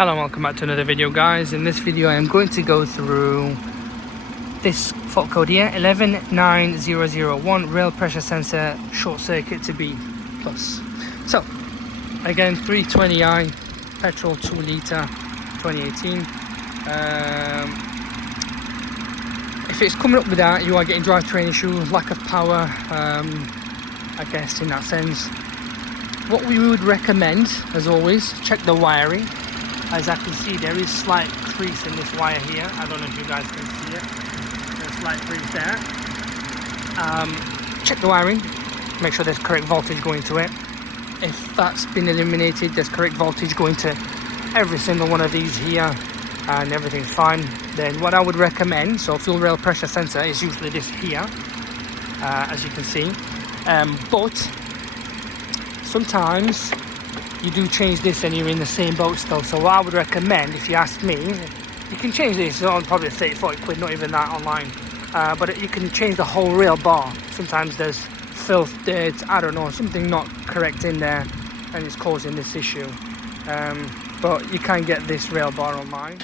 Hello and welcome back to another video, guys. In this video I am going to go through this fault code here, 119001 rail pressure sensor short circuit to B plus. So again, 320i petrol 2 litre 2018. If it's coming up with that, you are getting drivetrain issues, lack of power, I guess in that sense. What we would recommend, as always, check the wiring. As I can see, there is slight crease in this wire here. I don't know if you guys can see it. There's a slight crease there. Check the wiring. Make sure there's correct voltage going to it. If that's been eliminated, there's correct voltage going to every single one of these here, and everything's fine. Then what I would recommend, so fuel rail pressure sensor is usually this here, as you can see. But sometimes you do change this and you're in the same boat still. So what I would recommend, if you ask me, you can change this on probably 30-40 quid, not even that online. But you can change the whole rail bar. Sometimes there's filth, dirt, I don't know, something not correct in there and it's causing this issue. But you can get this rail bar online.